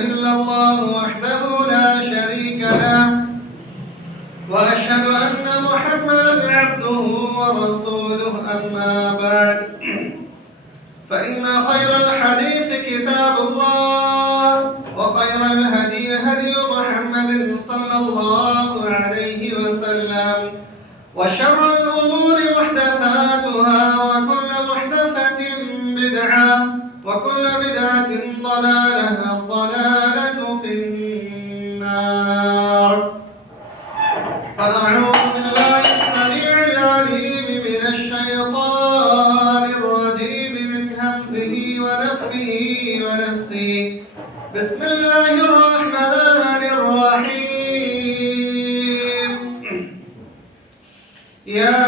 إلا الله وحده لا شريك له وأشهد أن محمدا عبده ورسوله أما بعد فإن خير الحديث كتاب الله وخير الهدي هدي محمد صلى الله عليه وسلم وشر الأمور محدثاتها وكل محدثة بدعة وكل بدعة ضلالة الضلالة في النار فأعوذ بالله السميع العليم من الشيطان الرجيم من همزه ونفخه ونفسه بسم الله الرحمن الرحيم يا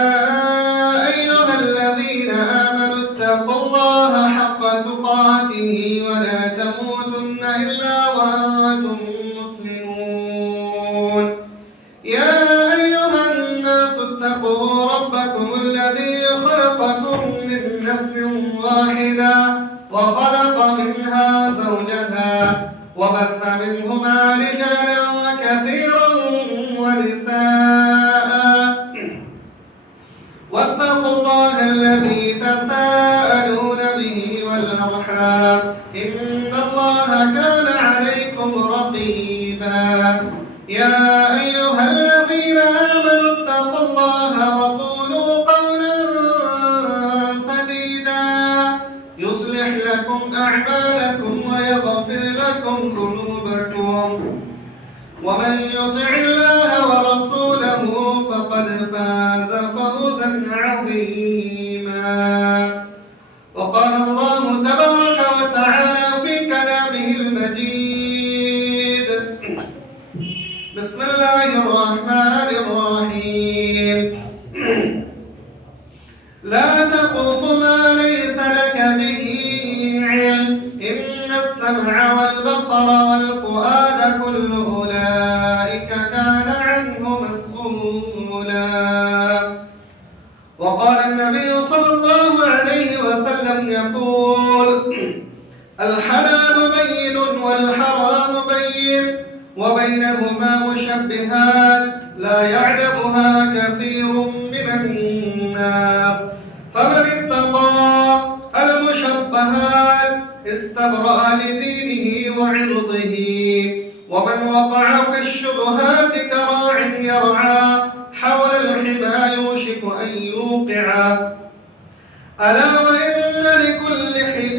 أيها الذين آمنوا اتقوا الله حق تقاته ولا تموتن إلا وأنتم مسلمون يا أيها الناس اتقوا ربكم الذي خلقكم من نفس واحدة وخلق منها زوجها وبث منهما رجالا كثيرا ونساء واتقوا الله الذي تساءلون به والأرحام إن الله كان عليكم رقيبا يا أيها الذين آمنوا اتقوا الله وقولوا قولا سديدا يصلح لكم أعمالكم ويغفر لكم ذنوبكم ومن يطع الله ورسوله فقد فاز فوزا عظيما وقال الله تبارك وتعالى في كلامه المجيد بسم الله الرحمن الرحيم لا تقف ما ليس لك به علم إن السمع والبصر والفؤاد كل أولئك كان عنه مسؤولا وقال النبي صلى الله عليه وسلم يقول الحلال بين والحرام بين وبينهما مشبهات لا يعلمها كثير من الناس فمن اتقى المشبهات استبرأ لدينه وعرضه ومن وقع في الشبهات كراع يرعى حول الحمى يوشك أن يوقعه ألا وإن لكل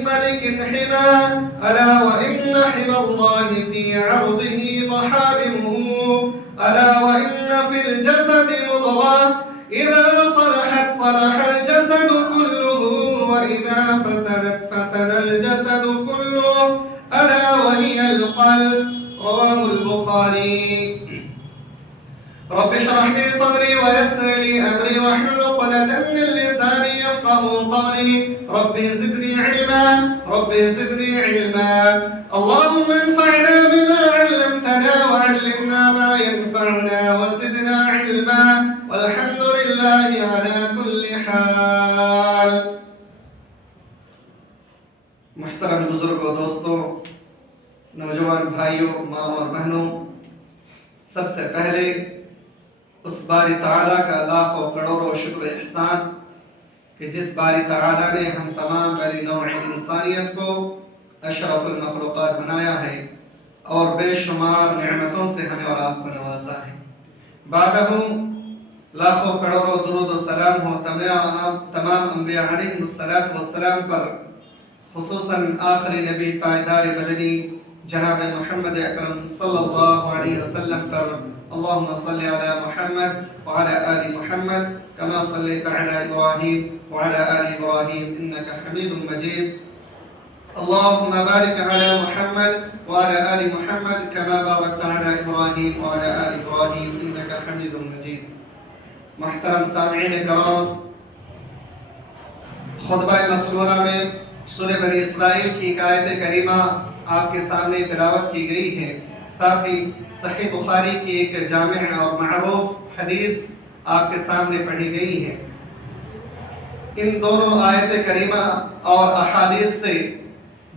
ملك حمى ألا وإن حمى الله في عرضه محارمه ألا وإن في الجسد مضغة إذا صلحت صلح الجسد كله وإذا فسدت فسد الجسد كله ألا وهي القلب رواه البخاري رب اشرح لي صدري ويسر لي أمري واحلل عقدة من لساني يفقهوا قولي رب زدني علما رب زدني علما اللهم انفعنا بما علمتنا وعلمنا ما ينفعنا وزدنا علما والحمد لله على كل حال محترم بزرگوں دوستوں نوجوان بھائیوں ماں اور بہنوں سب سے پہلے اس باری تعالیٰ کا لاکھوں کروڑوں شکر احسان کہ جس باری تعالیٰ نے ہم تمام بنی نوع انسانیت کو اشرف المخلوقات بنایا ہے اور بے شمار نعمتوں سے ہمیں اور آپ کو نوازا ہے بعدہ لاکھوں کروڑوں درود و سلام ہو تمام انبیاء علیہ السلام پر خصوصاً آخری نبی تاجدار مدنی جناب محمد اکرم صلی اللہ علیہ وسلم پر اللهم صل على محمد وعلى آل محمد كما صليت على إبراهيم وعلى آل إبراهيم إنك حميد مجيد اللهم بارك على محمد وعلى آل محمد كما باركت على إبراهيم وعلى آل إبراهيم إنك حميد مجيد محترم سامعین کرام خطبہ مسرورہ میں سورہ بنی اسرائیل کی ایک آیت کریمہ آپ کے سامنے تلاوت کی گئی ہے ساتھ ہی صحیح بخاری کی ایک جامع اور معروف حدیث آپ کے سامنے پڑھی گئی ہے ان دونوں آیت کریمہ اور احادیث سے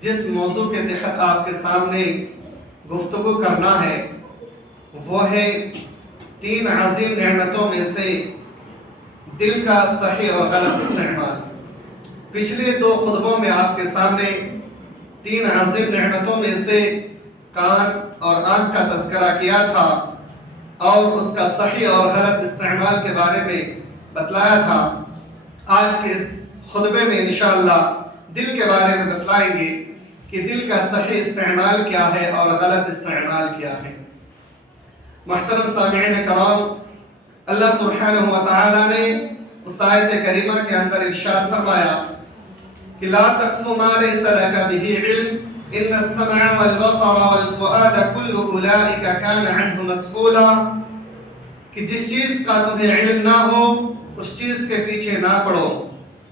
جس موضوع کے تحت آپ کے سامنے گفتگو کرنا ہے وہ ہے 3 عظیم نعمتوں میں سے دل کا صحیح اور غلط استعمال۔ پچھلے 2 خطبوں میں آپ کے سامنے 3 عظیم نعمتوں میں سے کان اور آنکھ کا تذکرہ کیا تھا اور اس کا صحیح اور غلط استعمال کے بارے میں بتلایا تھا۔ آج کے اس خطبے میں انشاءاللہ دل کے بارے میں بتلائیں گے کہ دل کا صحیح استعمال کیا ہے اور غلط استعمال کیا ہے۔ محترم سامعین کرام، اللہ سبحانہ و تعالی نے اس آیت کریمہ کے اندر ارشاد فرمایا کہ لا تقف ما ليس لك به علم ان السمع والبصر والفؤاد كل اولئك كان عنه مسؤولا، کہ جس چیز کا تمہیں علم نہ ہو اس چیز کے پیچھے نہ پڑو۔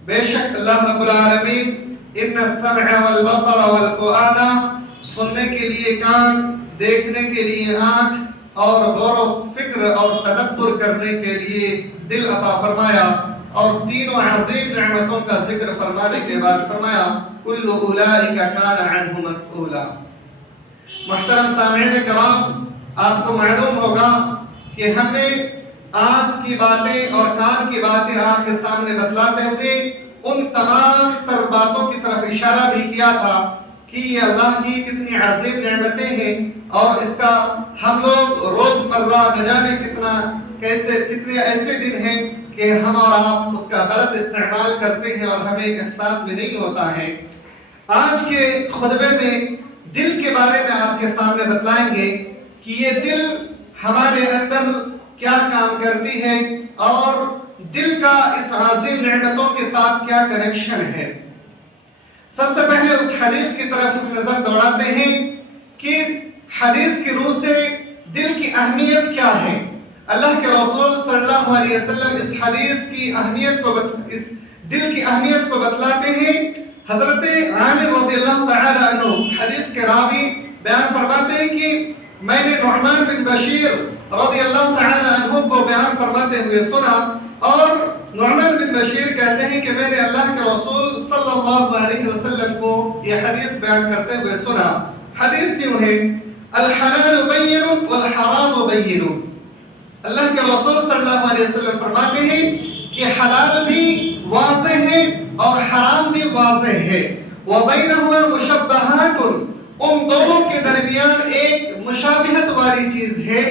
بے شک اللہ رب العالمین ان السمع والبصر والفؤاد، سننے کے لیے کان، دیکھنے کے لیے آنکھ اور غور و فکر اور تدبر کرنے کے لیے دل عطا فرمایا، اور 3 عظیم نعمتوں کا ذکر فرمانے کے بعد فرمایا کل اولئک کان عنہ مسئولا۔ محترم سامعین کرام، آپ کو معلوم ہوگا کہ ہم نے آنکھ کی باتیں اور کان کی باتیں آپ کے سامنے بتلاتے ہوئے ان تمام تر باتوں کی طرف اشارہ بھی کیا تھا کہ یہ اللہ کی کتنی عظیم نعمتیں ہیں، اور اس کا ہم لوگ روزمرہ نہ جانے کتنے ایسے دن ہیں کہ ہم اور آپ اس کا غلط استعمال کرتے ہیں اور ہمیں احساس بھی نہیں ہوتا ہے۔ آج کے خطبے میں دل کے بارے میں آپ کے سامنے بتلائیں گے کہ یہ دل ہمارے اندر کیا کام کرتی ہے اور دل کا اس عظیم نعمتوں کے ساتھ کیا کنیکشن ہے۔ سب سے پہلے اس حدیث کی طرف نظر دوڑاتے ہیں کہ حدیث کی روح سے دل کی اہمیت کیا ہے۔ اللہ کے رسول صلی اللہ علیہ وسلم اس حدیث کی اہمیت کو اس دل کی اہمیت کو بتلاتے ہیں۔ حضرت عامر رضی اللہ تعالی عنہ حدیث کے راوی بیان فرماتے ہیں کہ میں نے نعمان بن بشیر رضی اللہ تعالی عنہ کو بیان فرماتے ہوئے سنا، اور نعمان بن بشیر کہتے ہیں کہ میں نے اللہ کے رسول صلی اللہ علیہ وسلم کو یہ حدیث بیان کرتے ہوئے سنا۔ حدیث کیوں ہے؟ الحلال بین والحرام بین۔ اللہ کے رسول صلی اللہ علیہ وسلم فرماتے ہیں کہ حلال بھی واضح ہے اور حرام بھی واضح ہے، وبینہما مشبہات، ان دونوں کے درمیان ایک مشابہت والی چیز ہے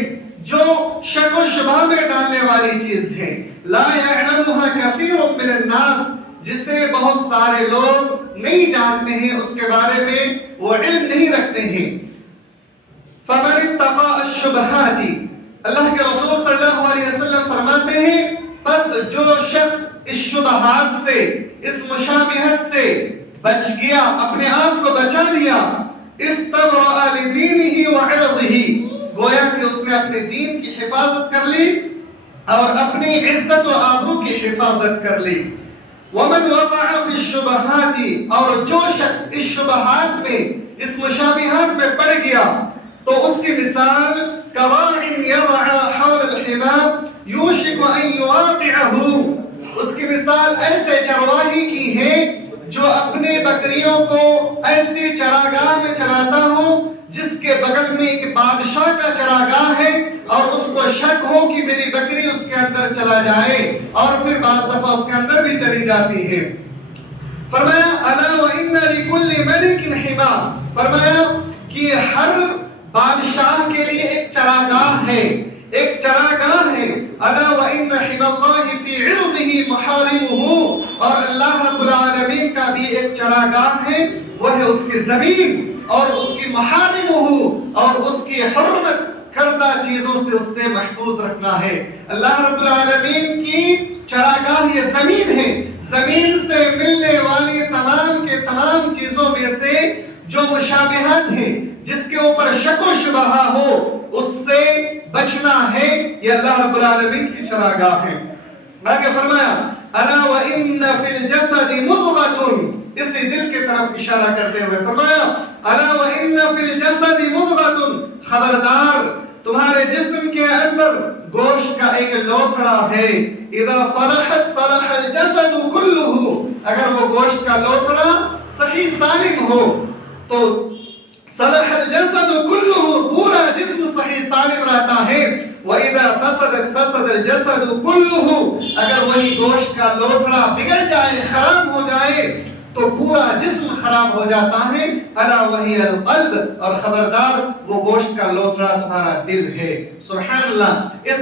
جو شک و شبہ میں ڈالنے والی چیز ہے، لا یعلمها کثیر من الناس، جسے بہت سارے لوگ نہیں جانتے ہیں، اس کے بارے میں وہ علم نہیں رکھتے ہیں۔ فمن اتقى الشبہات، اللہ کے رسول صلی اللہ علیہ وسلم فرماتے ہیں پس جو شخص اس شبہات سے، اس مشابہت سے بچ گیا، اپنے آپ کو بچا لیا، استبرأ لدینہ وعرضہ، گویا کہ اس نے اپنے دین کی حفاظت کر لی اور اپنی عزت و آبرو کی حفاظت کر لی۔ ومن وقع فی الشبہات، اور جو شخص اس شبہات میں، اس مشابہات میں پڑ گیا تو اس کی مثال کراع یرعى حول الحمام یوشک ان یواقعہ، اس کی مثال ایسے چرواہی کی ہے جو اپنے بکریوں کو ایسی چراگاہ میں چراتا ہو جس کے بغل میں ایک بادشاہ کا چراگاہ ہے، اور اس کو شک ہو کہ میری بکری اس کے اندر چلا جائے، اور پھر بعض دفعہ اس کے اندر بھی چلی جاتی ہے۔ فرمایا الا وان لکل ملک حما، فرمایا کہ ہر بادشاہ کے لیے ایک چراگاہ ہے، ایک چراگاہ ہے۔ الا وان حما اللہ فی عرضہ محارمہ، اور اللہ رب العالمین کا بھی ایک چراگاہ ہے، وہ ہے اس کی زمین اور اس کی محارمہ، اور اس کی حرمت کردہ چیزوں سے اس سے محفوظ رکھنا ہے۔ اللہ رب العالمین کی چراگاہ یہ زمین ہے، زمین سے ملنے والی تمام کے تمام چیزوں میں سے جو مشابہات ہیں، جس کے اوپر شک و شبہ ہو، اس سے بچنا ہے، یہ اللہ رب العالمین کی چراگاہ ہے۔ آگے فرمایا الا وان فی الجسد مضغۃ، اسی دل کی طرف اشارہ کرتے ہوئے فرمایا الا وان فی الجسد مضغۃ، خبردار تمہارے جسم کے اندر گوشت کا ایک لوتھڑا ہے، اذا صلحت صلح الجسد کلہ، اگر وہ گوشت کا لوتھڑا صحیح سالم ہو تو صلح الجسد کلہ، الجسد كله، اگر وہی گوشت کا لوتھڑا بگڑ جائے، خراب ہو جائے تو پورا جسم خراب ہو جاتا ہے. الا وہی القلب، اور خبردار وہ گوشت کا لوتھڑا تمہارا دل ہے. سبحان اللہ. اس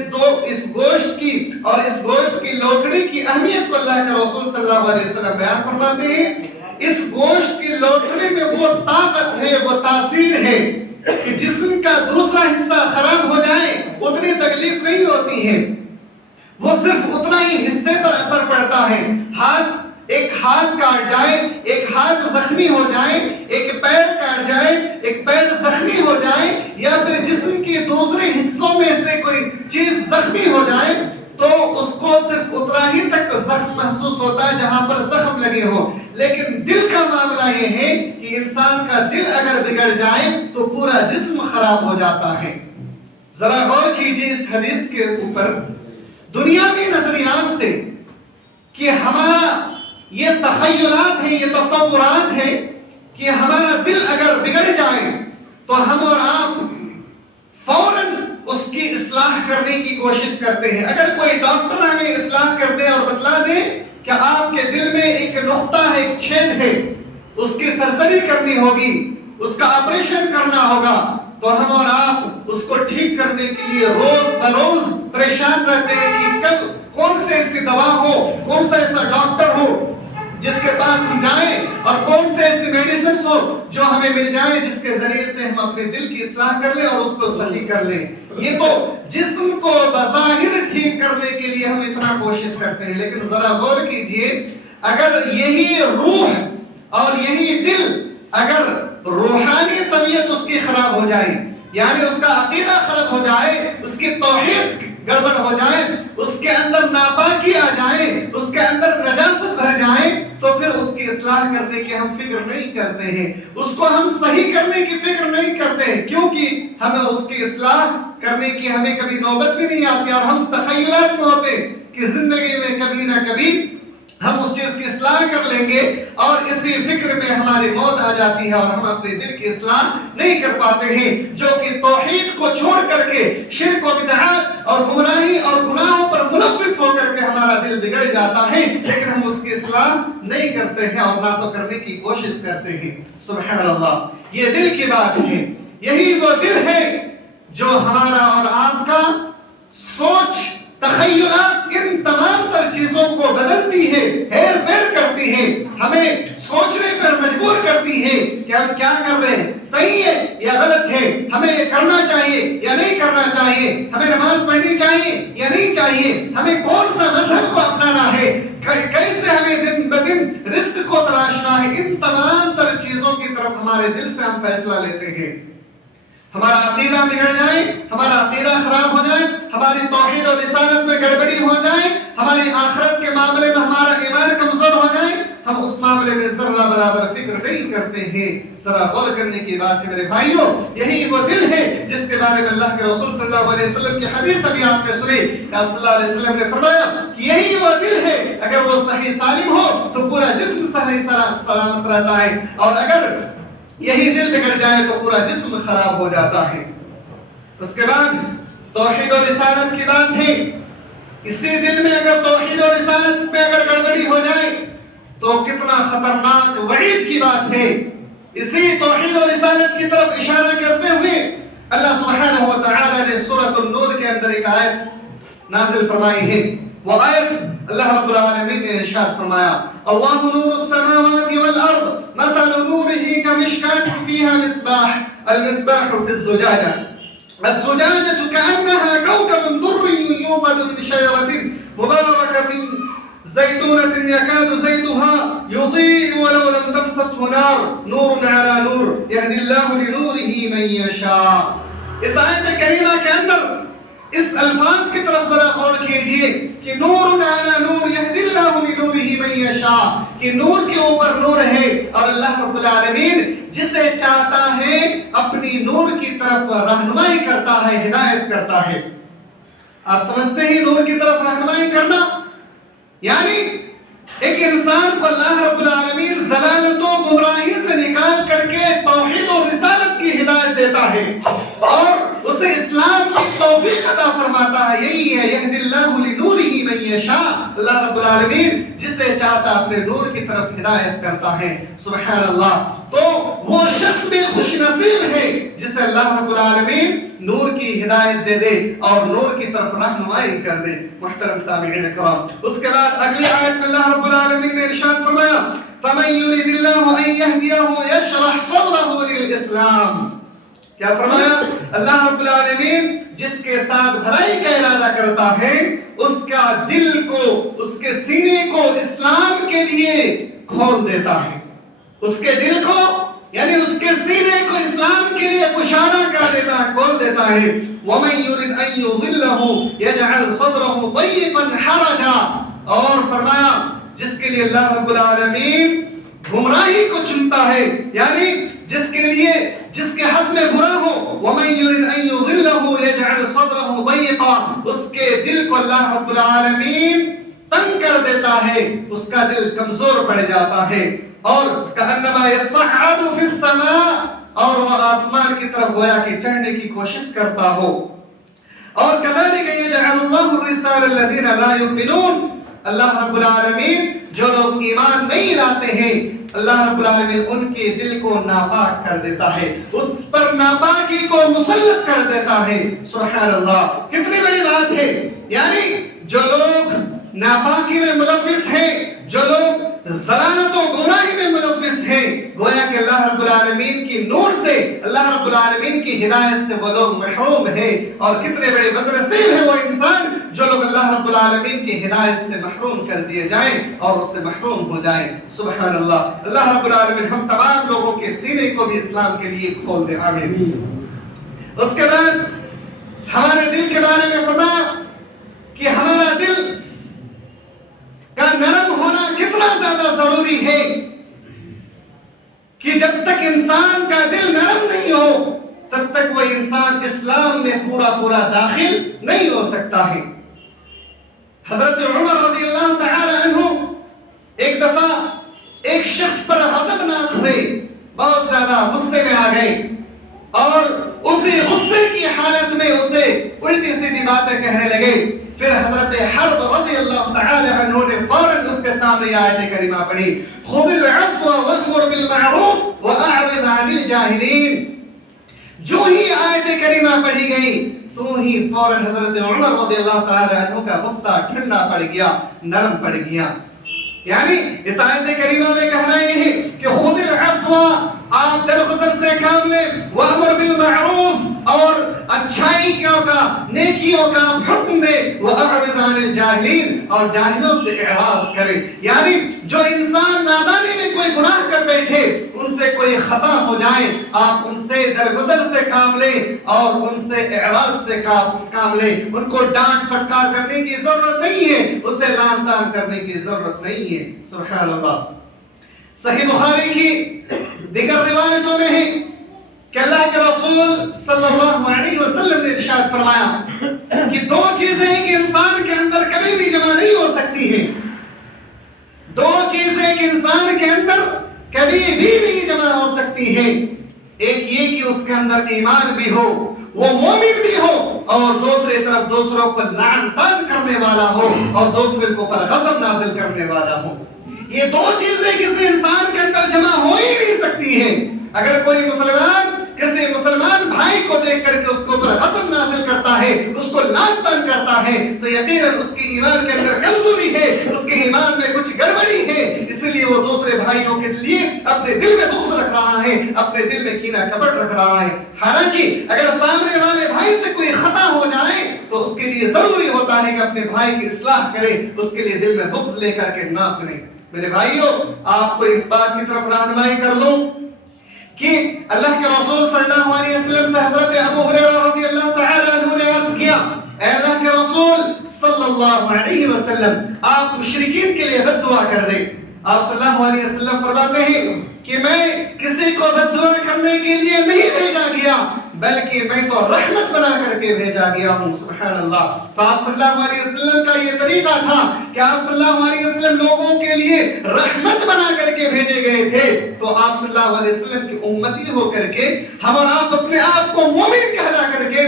گوشت کی اور اس گوشت کی لوتھڑی کی اہمیت کو اللہ کے رسول صلی اللہ علیہ وسلم بیان فرماتے ہیں. اس گوشت کی لوتھڑی میں وہ طاقت ہے، وہ تاثیر ہے کہ جسم کا دوسرا حصہ خراب ہو جائے اتنی تکلیف نہیں ہوتی ہے، وہ صرف اتنا ہی حصے پر اثر پڑتا ہے. ایک ہاتھ کاٹ جائے، ایک ہاتھ زخمی ہو جائے، ایک پیر کاٹ جائے، ایک پیر زخمی ہو جائے، یا پھر جسم کے دوسرے حصوں میں سے کوئی چیز زخمی ہو جائے تو اس کو صرف اتنا ہی تک زخم محسوس ہوتا ہے جہاں پر زخم لگے ہو. لیکن دل کا معاملہ یہ ہے کہ انسان کا دل اگر بگڑ جائے تو پورا جسم خراب ہو جاتا ہے. ذرا غور کیجیے اس حدیث کے اوپر. دنیاوی نظریات سے کہ ہمارا یہ تخیلات ہیں، یہ تصورات ہیں کہ ہمارا دل اگر بگڑ جائے تو ہم اور آپ فوراً اس کی اصلاح کرنے کی کوشش کرتے ہیں. اگر کوئی ڈاکٹر ہمیں اصلاح کر دے اور بتلا دے کہ آپ کے دل میں ایک نقطہ ہے، ایک چھید ہے، اس کی سرجری کرنی ہوگی، اس کا آپریشن کرنا ہوگا، تو ہم اور آپ اس کو ٹھیک کرنے کے لیے روز بروز پریشان رہتے ہیں کہ کب کون سے ایسی دوا ہو، کون سا ایسا ڈاکٹر ہو جس کے پاس ہم جائیں، اور کون سے ایسی میڈیسنز ہو جو ہمیں مل جائیں جس کے ذریعے سے ہم اپنے دل کی اصلاح کر لیں اور اس کو صحیح کر لیں. یہ تو جسم کو بظاہر ٹھیک کرنے کے لیے ہم اتنا کوشش کرتے ہیں. لیکن ذرا غور کیجئے، اگر یہی روح اور یہی دل اگر روحانی طبیعت اس کی خراب ہو جائے، یعنی اس کا عقیدہ خراب ہو جائے، اس کی توحید گڑبڑ ہو جائے، اس کے اندر ناپاکی آ جائے، اس کے اندر نجاست بھر جائے، تو پھر اس کی اصلاح کرنے کی ہم فکر نہیں کرتے ہیں، اس کو ہم صحیح کرنے کی فکر نہیں کرتے ہیں، کیونکہ ہمیں اس کی اصلاح کرنے کی ہمیں کبھی نوبت بھی نہیں آتی، اور ہم تخیلات میں ہوتے کہ زندگی میں کبھی نہ کبھی ہم اس چیز کی اصلاح کر لیں گے، اور اسی فکر میں ہماری موت آ جاتی ہے اور ہم اپنے دل کی اصلاح نہیں کر پاتے ہیں، جو کہ توحید کو چھوڑ کر کے شرک و بدعات اور گمراہی اور گناہوں پر ملوث ہو کر کے ہمارا دل بگڑ جاتا ہے، لیکن ہم اس کی اصلاح نہیں کرتے ہیں اور نہ تو کرنے کی کوشش کرتے ہیں. سبحان اللہ. یہ دل کی بات ہے. یہی وہ دل ہے جو ہمارا اور آپ کا سوچ، تخیلات، ان تمام تر چیزوں کو بدلتی ہے، ہیر پھیر کرتی ہے، ہمیں سوچنے پر مجبور کرتی ہے کہ ہم کیا کر رہے ہیں، صحیح ہے یا غلط ہے، ہمیں یہ کرنا چاہیے یا نہیں کرنا چاہیے، ہمیں نماز پڑھنی چاہیے یا نہیں چاہیے، ہمیں کون سا مذہب کو اپنانا ہے، کیسے ہمیں دن بدن رزق کو تلاشنا ہے. ان تمام تر چیزوں کی طرف ہمارے دل سے ہم فیصلہ لیتے ہیں. ہمارا عقیدہ بگڑ جائے، ہمارا عقیدہ خراب ہو جائے، ہماری توحید اور رسالت میں گڑبڑی ہو جائے، ہماری آخرت کے معاملے میں ہمارا ایمان کمزور ہو جائے، ہم اس معاملے میں ذرہ برابر فکر نہیں کرتے ہیں. ذرا غور کرنے کی بات ہے میرے بھائیوں. یہی وہ دل ہے جس کے بارے میں اللہ کے رسول صلی اللہ علیہ وسلم کی حدیث ابھی آپ نے سنی کہ آپ صلی اللہ علیہ وسلم نے فرمایا کہ یہی وہ دل ہے، اگر وہ صحیح سالم ہو تو پورا جسم صحیح سلامت رہتا ہے، اور اگر یہی دل بگڑ جائے تو پورا جسم خراب ہو جاتا ہے. اس کے بعد توحید و رسالت کی بات ہے. اسی دل میں اگر توحید و رسالت میں اگر گڑبڑی ہو جائے تو کتنا خطرناک وعید کی بات ہے. اسی توحید و رسالت کی طرف اشارہ کرتے ہوئے اللہ سبحانہ و تعالی نے سورۃ النور کے اندر ایک آیت نازل فرمائی ہے. وہ آیت اللہ رب العالمین نے ارشاد فرمایا: اللہ نور السماوات والارض مثل نوره كمشكاة فيها مصباح المصباح في الزجاجة الزجاجة كأنها كوكب دري يوقد من شجرة مباركة زيتونة يكاد زيتها يضيء ولو لم تمسسه نار نور على نور يهدي الله لنوره من يشاء. اس آیت کریمہ کے اندر اس الفاظ کی طرف ذرا غور کیجئے کہ نور علی نور یہدی اللہ لنورہ من یشاء، کہ نور کے اوپر نور ہے اور اللہ رب العالمین جسے چاہتا ہے اپنی نور کی طرف رہنمائی کرتا ہے، ہدایت کرتا ہے. آپ سمجھتے ہیں نور کی طرف رہنمائی کرنا یعنی ایک انسان کو اللہ رب العالمین ضلالتوں گمراہی سے نکال کر کے توحید و رسالت کی ہدایت دیتا ہے، اور اسے اسلام کی توفیق عطا فرماتا ہے. یہی ہے یہدی اللہ لنورہ من یشاء. اللہ رب العالمین جسے چاہتا اپنے نور کی طرف ہدایت کرتا ہے. سبحان اللہ. تو وہ شخص بھی خوش نصیب ہے جسے اللہ رب العالمین نور کی ہدایت دے دے اور نور کی طرف رہنمائی کر دے. محترم سامعین کرام، اس کے بعد اگلی آیت میں اللہ رب العالمین نے ارشاد فرمایا فَمَن يُرِدِ اللَّهُ أَن يَهْدِيَهُ يَشْرَحْ صَدْرَهُ لِلْإِسْلَامِ. کیا فرمایا؟ اللہ رب العالمین جس کے ساتھ بھلائی کا ارادہ کرتا ہے اس کا دل کو، اس کے سینے کو اسلام کے لیے کھول دیتا ہے. اس کے دل کو یعنی اس کے سینے کو اسلام کے لیے کشادہ کر دیتا ہے، کھول دیتا ہے. وَمَن يُرِدْ أَن يُضِلَّهُ يَجْعَلْ صَدْرَهُ ضَيِّقًا حَرَجًا. اور فرمایا جس کے لیے اللہ رب العالمین گمراہی کو چنتا ہے، یعنی جس کے لیے جس کے حق میں برا ہو، وَمَن يُرِدْ أَن يُضِلَّهُ يَجْعَلْ صَدْرَهُ ضَيِّقًا، اس کے دل کو اللہ رب العالمین تنگ کر دیتا ہے، اس کا دل کمزور پڑ جاتا ہے. اور کأنما يصعد في السماء، اور وہ آسمان کی طرف گویا کہ چڑھنے کی کوشش کرتا ہو. اور كذلك يجعل الله الرسال الذين لا يؤمنون. اللہ رب العالمین جو لوگ ایمان نہیں لاتے ہیں اللہ رب العالمین ان کے دل کو ناپاک کر دیتا ہے، اس پر ناپاکی کو مسلط کر دیتا ہے. سبحان اللہ. کتنی بڑی بات ہے. یعنی جو لوگ ناپاکی میں ملوث ہیں، جو لوگ ضلالت و گمراہی میں ملوث ہیں، گویا کہ اللہ رب العالمین کی نور سے، اللہ رب العالمین کی ہدایت سے وہ لوگ محروم ہیں. اور کتنے بڑے بدنصیب ہیں وہ انسان جو لوگ اللہ رب العالمین کی ہدایت سے محروم کر دیے جائیں اور اس سے محروم ہو جائیں. سبحان اللہ. اللہ رب العالمین ہم تمام لوگوں کے سینے کو بھی اسلام کے لیے کھول دے. آمین. اس کے بعد ہمارے دل کے بارے میں فرمایا کہ ہمارا دل کا نرم ہونا کتنا زیادہ ضروری ہے کہ جب تک انسان کا دل نرم نہیں ہو تب تک وہ انسان اسلام میں پورا داخل نہیں ہو سکتا ہے. حضرت عمر رضی اللہ تعالی عنہ ایک دفعہ ایک شخص پر غضبناک ہوئے، بہت زیادہ غصے میں آ گئے اور اسی غصے کی حالت میں اسے الٹی سیدھی باتیں کہنے لگے. پھر حضرت حرب رضی اللہ تعالی عنہ نے فوراً اس کے سامنے آیت کریمہ پڑھی خذ العفو وامر بالمعروف واعرض عن الجاہلین. جو ہی آیت کریمہ پڑھی گئی تو ہی فوراً حضرت عمر رضی اللہ تعالی عنہ کا غصہ ٹھنڈا پڑ گیا، نرم پڑ گیا. یعنی اس آیت کریمہ میں کہنا یہ ہے کہ خذ العفو، آپ درگزر سے کام لیں، وامر بالمعروف، اور اچھائی کا نیکیوں کا حکم دے، واعرض عن الجاہلین، اور جاہلوں سے اعراض کرے. یعنی جو انسان نادانی میں کوئی گناہ کر بیٹھے، ان سے کوئی خطا ہو جائے، آپ ان سے درگزر سے کام لیں اور ان سے اعراض سے کام لیں. ان کو ڈانٹ پھٹکار کرنے کی ضرورت نہیں ہے، اسے لعن طعن کرنے کی ضرورت نہیں ہے. سبحان اللہ. صحیح بخاری کی دیگر روایتوں میں ہے کہ اللہ کے رسول صلی اللہ علیہ وسلم نے ارشاد فرمایا کہ دو چیزیں ایک انسان کے اندر کبھی بھی جمع نہیں ہو سکتی ہیں. دو چیزیں ایک انسان کے اندر کبھی بھی نہیں جمع ہو سکتی ہیں. ایک یہ کہ اس کے اندر ایمان بھی ہو، وہ مومن بھی ہو، اور دوسری طرف دوسروں پر لعن طعن کرنے والا ہو اور دوسرے کو پر غضب نازل کرنے والا ہو. یہ دو چیزیں کسی انسان کے اندر جمع ہو ہی نہیں سکتی ہیں. اگر کوئی مسلمان کسی مسلمان بھائی کو دیکھ کر کے اس کو پر غضب نازل کرتا ہے، اس کو لعن طعن کرتا ہے، تو یقیناً اس کی ایمان کے اندر کمزوری ہے، اس کے ایمان میں کچھ گڑبڑی ہے. اس لیے وہ دوسرے بھائیوں کے لیے اپنے دل میں بغض رکھ رہا ہے، اپنے دل میں کینہ کپٹ رکھ رہا ہے. حالانکہ اگر سامنے والے بھائی سے کوئی خطا ہو جائے تو اس کے لیے ضروری ہوتا ہے کہ اپنے بھائی کی اصلاح کرے، اس کے لیے دل میں بغض لے کر کے نہ کرے. میرے بھائیوں، آپ کو اس بات کی طرف رہنمائی کر لوں کہ اللہ کے رسول صلی اللہ علیہ وسلم سے حضرت ابو ہریرہ رضی اللہ تعالی عنہ نے عرض کیا، اے اللہ کے رسول صلی اللہ علیہ وسلم، آپ مشرکین کے لیے بد دعا کر دیں. آپ صلی اللہ علیہ وسلم فرماتے ہیں کہ میں کسی کو بد دعا کرنے کے لیے نہیں بھیجا گیا، بلکہ میں تو رحمت بنا کر کے بھیجا گیا ہوں. سبحان اللہ. تو آپ صلی اللہ علیہ وسلم کا یہ طریقہ تھا کہ آپ صلی اللہ علیہ وسلم لوگوں کے لیے رحمت بنا کر کے بھیجے گئے تھے. تو آپ صلی اللہ علیہ وسلم کی امتی ہو کر کے ہم اور آپ اپنے آپ کو مومن کہلا کر کے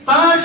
60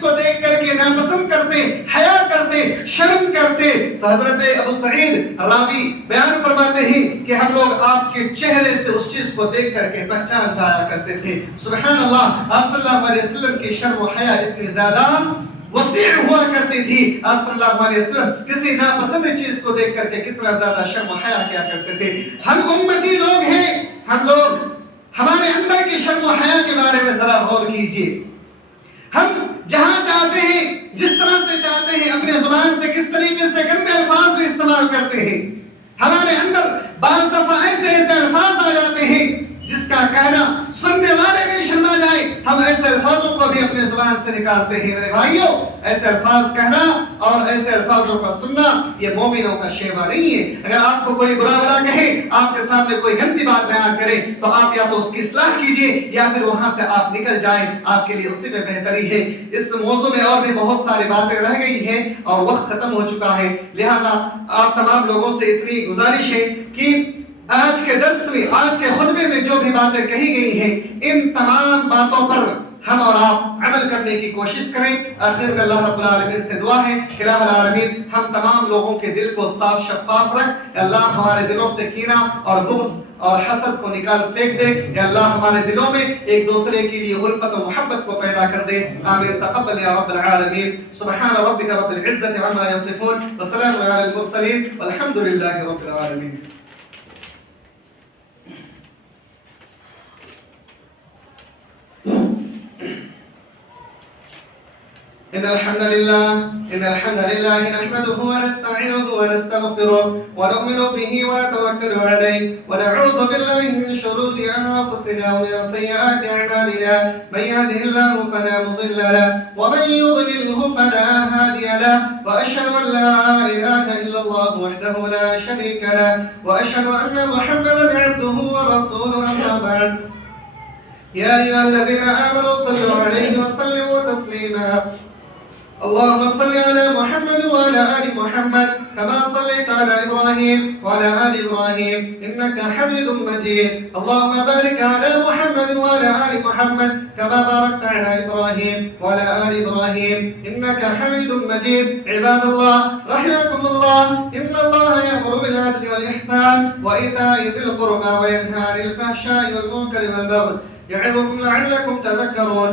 کو دیکھ کر کے ناپسند کرتے، حیا کرتے، شرم کرتے، تو حضرت ابو سعید راوی بیان فرماتے ہیں کہ ہم لوگ آپ کے چہرے سے اس چیز کو دیکھ کر کے پہچان جایا کرتے تھے۔ سبحان اللہ، آپ صلی اللہ علیہ وسلم کی شرم و حیا اتنی زیادہ وسیع ہوا کرتی تھی۔ آپ صلی اللہ علیہ وسلم کسی ناپسند چیز کو دیکھ کر کے کتنا زیادہ شرم و حیا کیا کرتے تھے۔ ہم امتی لوگ ہیں، ہم لوگ ہمارے اندر کی شرم و حیا کے بارے میں ذرا غور کیجئے۔ ہم جہاں چاہتے ہیں، جس طرح سے چاہتے ہیں، اپنے زبان سے کس طریقے سے گندے الفاظ بھی استعمال کرتے ہیں۔ ہمارے اندر بعض دفعہ ایسے الفاظ آ جاتے ہیں جس کا کہنا سننے والے بھی شرما جائیں، ہم ایسے الفاظوں کو بھی اپنے زبان سے نکالتے ہیں۔ میرے بھائیوں، ایسے الفاظ کہنا اور ایسے الفاظوں کا سننا یہ مومنوں کا شیوا نہیں ہے۔ اگر آپ کو کوئی برا بلا کہے، آپ کے سامنے کوئی گندی بات بیان کرے، تو آپ یا تو اس کی اصلاح کیجئے یا پھر وہاں سے آپ نکل جائیں، آپ کے لیے اسی میں بہتری ہے۔ اس موضوع میں اور بھی بہت ساری باتیں رہ گئی ہیں اور وقت ختم ہو چکا ہے، لہذا آپ تمام لوگوں سے اتنی گزارش ہے کہ آج کے درس میں، آج کے خطبے میں جو بھی باتیں کہی گئی ہیں، ان تمام باتوں پر ہم اور آپ عمل کرنے کی کوشش کریں۔ آخر میں اللہ رب العالمین سے دعا ہے کہ الہ العالمین ہم تمام لوگوں کے دل کو صاف شفاف رکھ۔ اللہ ہمارے دلوں سے کینہ اور بغض اور حسد کو نکال پھینک دے۔ یا اللہ ہمارے دلوں میں ایک دوسرے کے لیے الفت و محبت کو پیدا کر دے۔ آمین تقبل یا رب العالمین۔ سبحان ربک رب العزت عما یصفون وسلام علی المرسلین والحمد للہ رب العالمین۔ إن الحمد لله نحمده ونستعينه ونستغفره ونؤمن به ونتوكل عليه ونعوذ بالله من شرور أنفسنا ومن سيئات أعمالنا من يهده الله فلا مضل له ومن يضلله فلا هادي له وأشهد أن لا إله إلا الله وحده لا شريك له وأشهد أن محمدا عبده ورسوله أما بعد يا أيها الذين آمنوا صلوا عليه وسلموا تسليما اللهم صل على محمد وعلى آل محمد كما صليت على إبراهيم وعلى آل إبراهيم إنك حميد مجيد اللهم بارك على محمد وعلى آل محمد كما باركت على إبراهيم وعلى آل إبراهيم إنك حميد مجيد عباد الله رحمكم الله إن الله يأمر بالعدل والإحسان وإيتاء ذي القربى وينهى عن الفحشاء والمنكر والبغي يعظكم لعلكم تذكرون